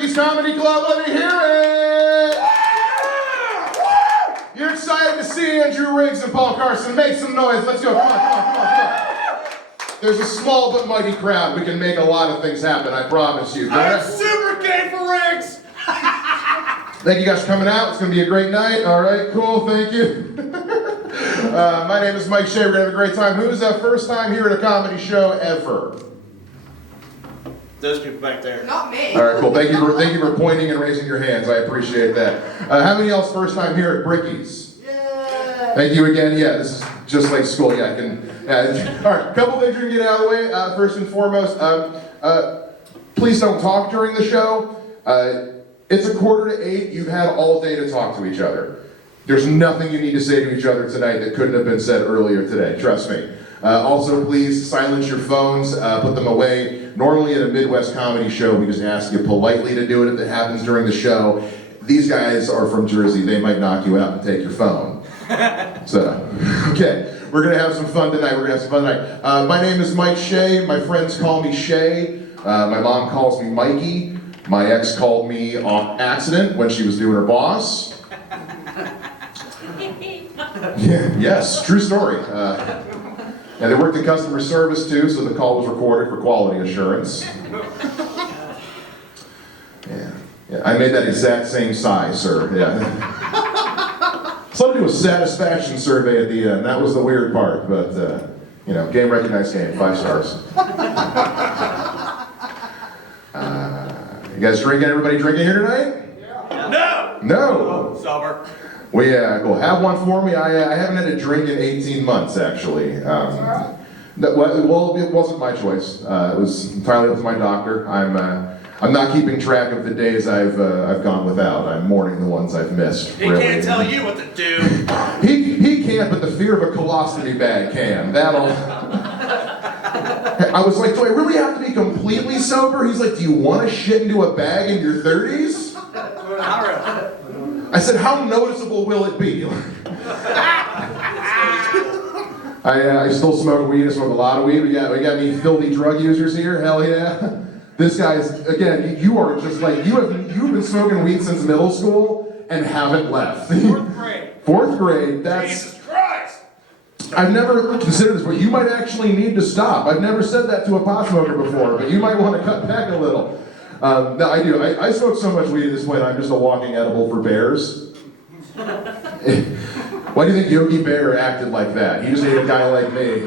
Bricky's Comedy Club. Let me hear it. You're excited to see Andrew Riggs and Paul Carson. Make some noise. Let's go. Come on. There's a small but mighty crowd. We can make a lot of things happen, I promise you. I'm super gay for Riggs! Thank you guys for coming out. It's going to be a great night. All right, cool. Thank you. My name is Mike Shea. We're going to have a great time. Who's the first time here at a comedy show ever? Those people back there. Not me. All right, cool. Thank you for pointing and raising your hands. I appreciate that. How many else first time here at Bricky's? Yeah. Thank you again. Yeah, this is just like school. Yeah, I can. All right, a couple things we can get out of the way. First and foremost, please don't talk during the show. It's 7:45. You've had all day to talk to each other. There's nothing you need to say to each other tonight that couldn't have been said earlier today. Trust me. Also, please silence your phones. Put them away. Normally at a Midwest comedy show, we just ask you politely to do it if it happens during the show. These guys are from Jersey. They might knock you out and take your phone. So, okay. We're going to have some fun tonight. My name is Mike Shea. My friends call me Shea. My mom calls me Mikey. My ex called me off accident when she was doing her boss. Yeah, yes, true story. And they worked in customer service too, so the call was recorded for quality assurance. Yeah, I made that exact same size, sir. Yeah. So I do a satisfaction survey at the end. That was the weird part, but game recognized game, 5 stars. You guys drinking? Everybody drinking here tonight? Yeah. No. Sober. Well, yeah, cool. Have one for me. I haven't had a drink in 18 months, actually. Well, it wasn't my choice. It was entirely up to my doctor. I'm not keeping track of the days I've gone without. I'm mourning the ones I've missed. He really. can't tell you what to do. He can't, but the fear of a colostomy bag can. I was like, do I really have to be completely sober? He's like, do you want to shit into a bag in your 30s? I said, how noticeable will it be? I still smoke weed. I smoke a lot of weed. We got any filthy drug users here? Hell yeah. This guy's, again, you are just like, you've been smoking weed since middle school and haven't left. 4th grade. 4th grade, that's... Jesus Christ! I've never considered this, but you might actually need to stop. I've never said that to a pot smoker before, but you might want to cut back a little. No, I do. I smoke so much weed at this point, I'm just a walking edible for bears. Why do you think Yogi Bear acted like that? He just ate a guy like me.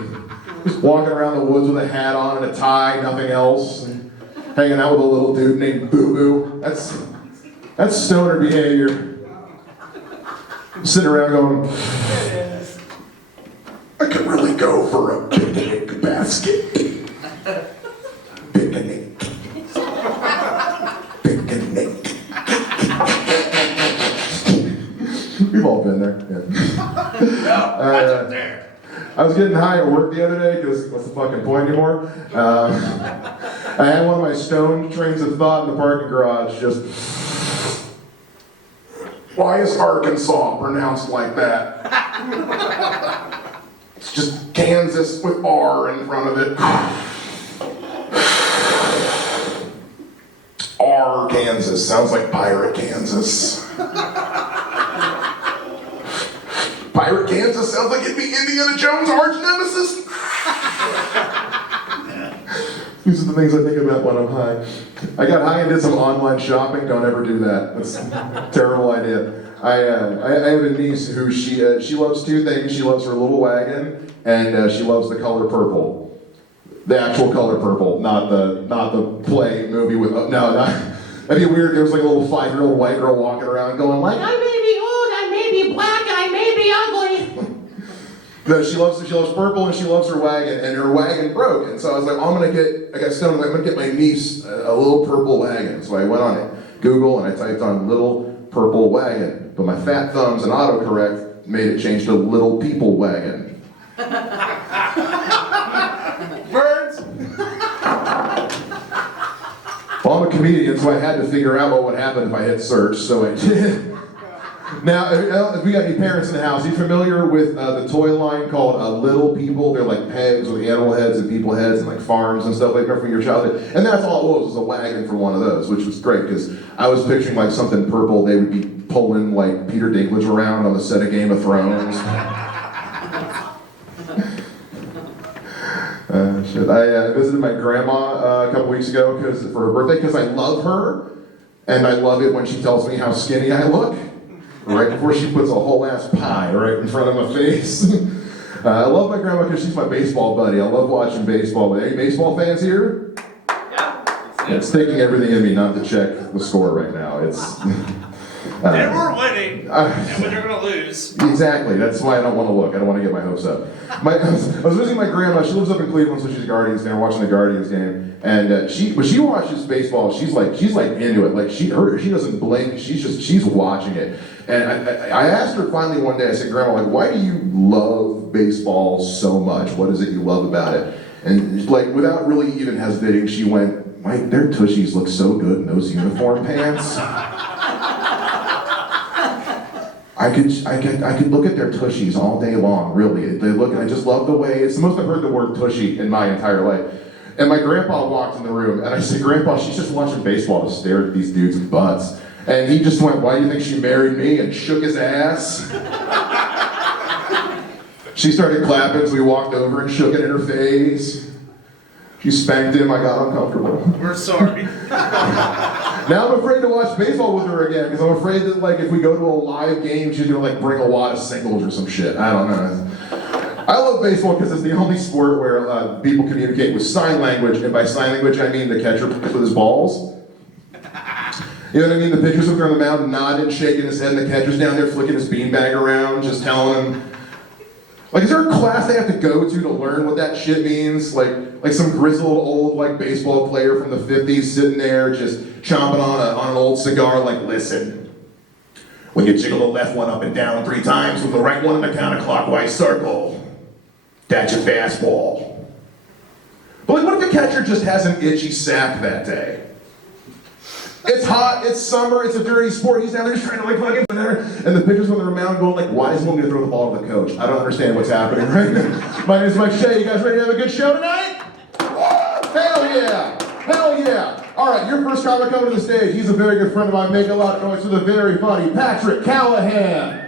Just walking around the woods with a hat on and a tie, nothing else. Hanging out with a little dude named Boo Boo. That's stoner behavior. Sitting around going, I could really go for a picnic basket. Picnic. We've all been there. Yeah. I was getting high at work the other day because what's the fucking point anymore? I had one of my stoned trains of thought in the parking garage just, why is Arkansas pronounced like that? It's just Kansas with R in front of it. R Kansas sounds like Pirate Kansas. Pirate Kansas sounds like it'd be Indiana Jones' arch nemesis. These are the things I think about when I'm high. I got high and did some online shopping. Don't ever do that. That's a terrible idea. I have a niece who she loves 2 things. She loves her little wagon, and she loves the color purple. The actual color purple, not the play movie with that'd be weird. There was like a little 5-year-old white girl walking around going like, I may be old, I may be black, I may be ugly. No, she loves purple and she loves her wagon, and her wagon broke. And so I was like, I'm gonna get my niece a little purple wagon. So I went on it, Google, and I typed on little purple wagon. But my fat thumbs and autocorrect made it change to little people wagon. Birds! Well, I'm a comedian, so I had to figure out what would happen if I hit search, so I did. Now, if we got any parents in the house, are you familiar with the toy line called Little People? They're like pegs with animal heads and people heads and like farms and stuff like that from your childhood. And that's all it was a wagon for one of those, which was great because I was picturing like something purple. They would be pulling like Peter Dinklage around on the set of Game of Thrones. Shit. I visited my grandma a couple weeks ago for her birthday because I love her. And I love it when she tells me how skinny I look. Right before she puts a whole ass pie right in front of my face. I love my grandma because she's my baseball buddy. I love watching baseball. Any baseball fans here? Yeah. It's taking everything in me not to check the score right now. It's. And we're winning, and when you're going to lose. Exactly. That's why I don't want to look. I don't want to get my hopes up. I was visiting my grandma. She lives up in Cleveland, so she's a Guardians fan. Watching the Guardians game, and when she watches baseball, she's like into it. Like she doesn't blink. She's watching it. And I asked her finally one day. I said, Grandma, like, why do you love baseball so much? What is it you love about it? And like, without really even hesitating, she went, Mike, their tushies look so good in those uniform pants. I could look at their tushies all day long, really. They look, I just love the way, it's the most I've heard the word tushy in my entire life. And my grandpa walked in the room, and I said, Grandpa, she's just watching baseball to stare at these dudes' butts. And he just went, why do you think she married me? And shook his ass. She started clapping, so we walked over and shook it in her face. She spanked him, I got uncomfortable. We're sorry. Now I'm afraid to watch baseball with her again, because I'm afraid that like if we go to a live game, she's gonna like bring a lot of singles or some shit. I don't know. I love baseball because it's the only sport where people communicate with sign language, and by sign language I mean the catcher with his balls. You know what I mean? The pitcher's up there on the mound nodding, shaking his head, and the catcher's down there flicking his beanbag around, just telling him. Like, is there a class they have to go to learn what that shit means? Like some grizzled old like baseball player from the 50s sitting there just chomping on an old cigar, like, listen. When you jiggle the left one up and down 3 times with the right one in the counterclockwise circle, that's your fastball. But like, what if the catcher just has an itchy sack that day? It's hot, it's summer, it's a dirty sport, he's down there just trying to like fucking and the pitcher's on the mound going like, why does he want me to throw the ball to the coach? I don't understand what's happening right now. My name is Mike Shea, you guys ready to have a good show tonight? Hell yeah! Hell yeah! Alright, your first comic coming to the stage, he's a very good friend of mine, make a lot of noise for the very funny Patrick Callahan.